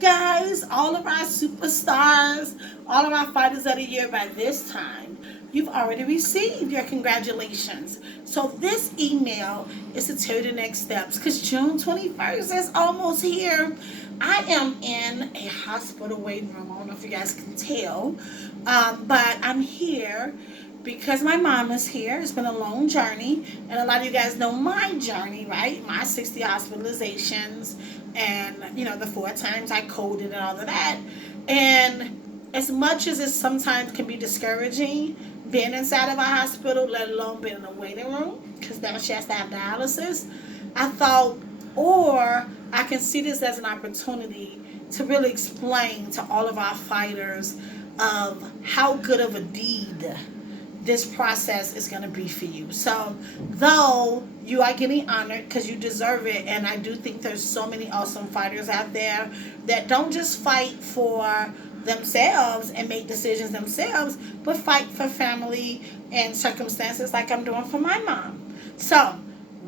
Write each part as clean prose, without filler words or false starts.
Guys, all of our superstars, all of our fighters of the year by this time, you've already received your congratulations. So this email is to tell you the next steps because June 21st is almost here. I am in a hospital waiting room. I don't know if you guys can tell, but I'm here because my mom is here. It's been a long journey, and a lot of you guys know my journey, right? My 60 hospitalizations, and the 4 times I coded and all of that. And as much as it sometimes can be discouraging being inside of a hospital, let alone being in a waiting room, because now she has to have dialysis, I thought, or I can see this as an opportunity to really explain to all of our fighters of how good of a deed this process is going to be for you. So, though you are getting honored because you deserve it, and I do think there's so many awesome fighters out there that don't just fight for themselves and make decisions themselves, but fight for family and circumstances like I'm doing for my mom. So,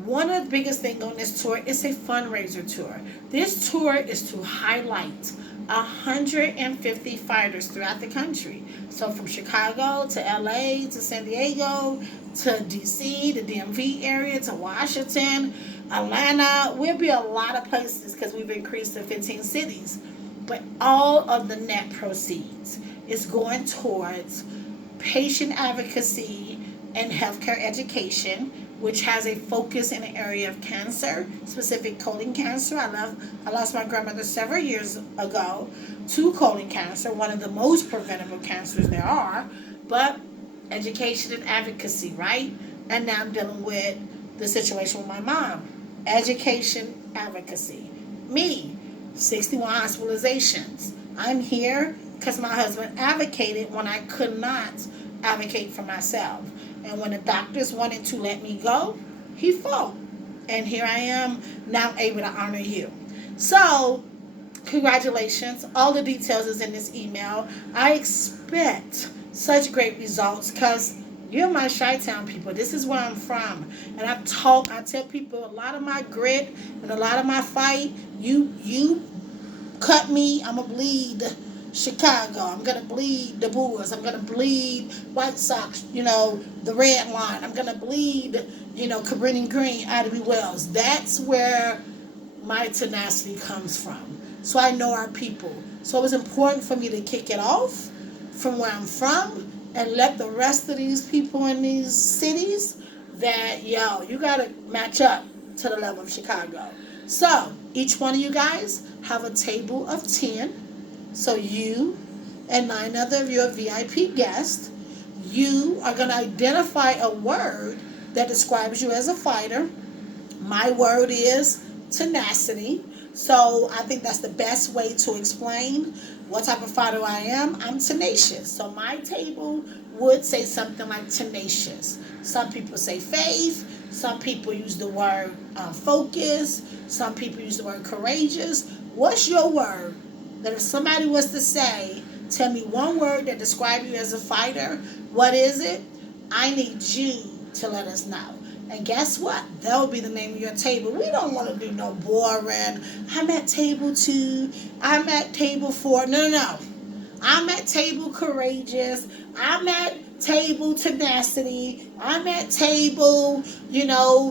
one of the biggest things on this tour is a fundraiser tour. This tour is to highlight 150 fighters throughout the country. So from Chicago to LA to San Diego to DC, the DMV area to Washington, Atlanta. We'll be a lot of places because we've increased to 15 cities. But all of the net proceeds is going towards patient advocacy and healthcare education, which has a focus in the area of cancer, specific colon cancer. I lost my grandmother several years ago to colon cancer, one of the most preventable cancers there are. But education and advocacy, right? And now I'm dealing with the situation with my mom. Education, advocacy. Me, 61 hospitalizations. I'm here because my husband advocated when I could not advocate for myself. And when the doctors wanted to let me go, he fought. And here I am now able to honor you. So, congratulations. All the details is in this email. I expect such great results because you're my Chi-Town people. This is where I'm from. And I tell people a lot of my grit and a lot of my fight, you cut me, I'm going to bleed Chicago. I'm going to bleed the Bulls. I'm going to bleed White Sox, the red line. I'm going to bleed, Cabrini Green, Ivy Wells. That's where my tenacity comes from. So I know our people. So it was important for me to kick it off from where I'm from and let the rest of these people in these cities that, you got to match up to the level of Chicago. So each one of you guys have a table of 10. So you and 9 other of your VIP guests, you are going to identify a word that describes you as a fighter. My word is tenacity. So I think that's the best way to explain what type of fighter I am. I'm tenacious. So my table would say something like tenacious. Some people say faith. Some people use the word focus. Some people use the word courageous. What's your word? That if somebody was to say, tell me one word that describes you as a fighter, what is it? I need you to let us know. And guess what? That will be the name of your table. We don't want to do no boring. I'm at table 2. I'm at table 4. No. I'm at table courageous. I'm at table tenacity. I'm at table,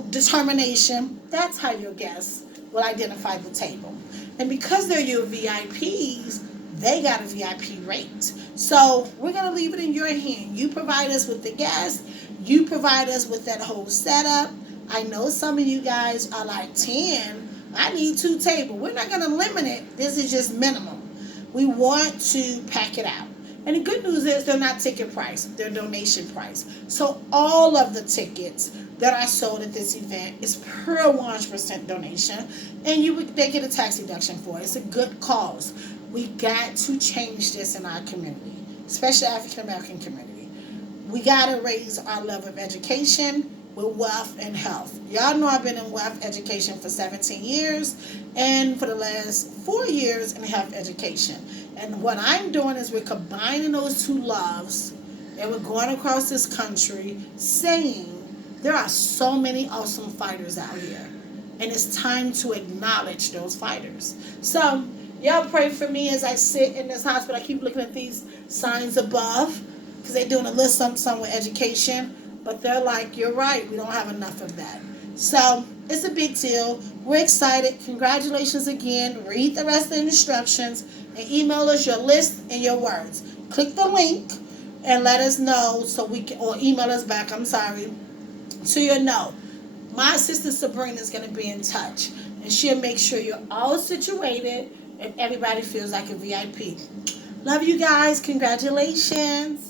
determination. That's how your guests will identify the table. And because they're your VIPs, they got a VIP rate. So we're going to leave it in your hand. You provide us with the guests. You provide us with that whole setup. I know some of you guys are like 10. I need 2 tables. We're not going to limit it. This is just minimum. We want to pack it out. And the good news is they're not ticket price. They're donation price. So all of the tickets that are sold at this event is per 100% donation. And they get a tax deduction for it. It's a good cause. We got to change this in our community, especially African American community. We got to raise our level of education with wealth and health. Y'all know I've been in wealth education for 17 years and for the last 4 years in health education. And what I'm doing is we're combining those 2 loves and we're going across this country saying there are so many awesome fighters out here. And it's time to acknowledge those fighters. So Y'all pray for me as I sit in this hospital. I keep looking at these signs above because they're doing a little something with education. But they're like, you're right, we don't have enough of that. So it's a big deal. We're excited. Congratulations again. Read the rest of the instructions and email us your list and your words. Click the link and let us know so we can, or email us back, I'm sorry, to your note. My assistant Sabrina is going to be in touch, and she'll make sure you're all situated and everybody feels like a VIP. Love you guys. Congratulations.